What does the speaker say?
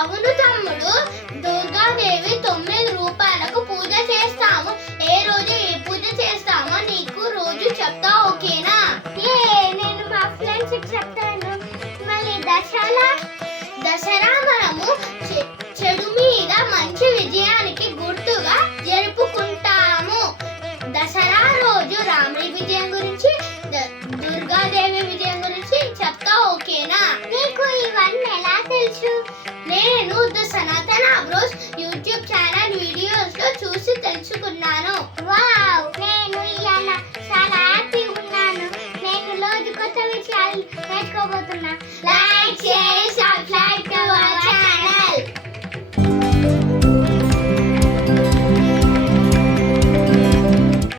అవును తమ్ముడు, దుర్గాదేవి 9 రూపాయలకు పూజ చేస్తాము. ఏ రోజు ఏ పూజ చేస్తామో నీకు రోజు చెప్తా, ఓకేనా? నేను మా ఫ్రెండ్స్ కి చెప్తాను. మళ్ళీ దసరా మనము చెడు మీద మంచి విజయానికి గుర్తుగా జరుపుకుంటాము. దసరా రోజు రాముడి విజయం గురించి, దుర్గాదేవి విజయం గురించి చెప్తా, ఓకేనా? నీకు ఇవన్నీ ఎలా తెలుసు? నేను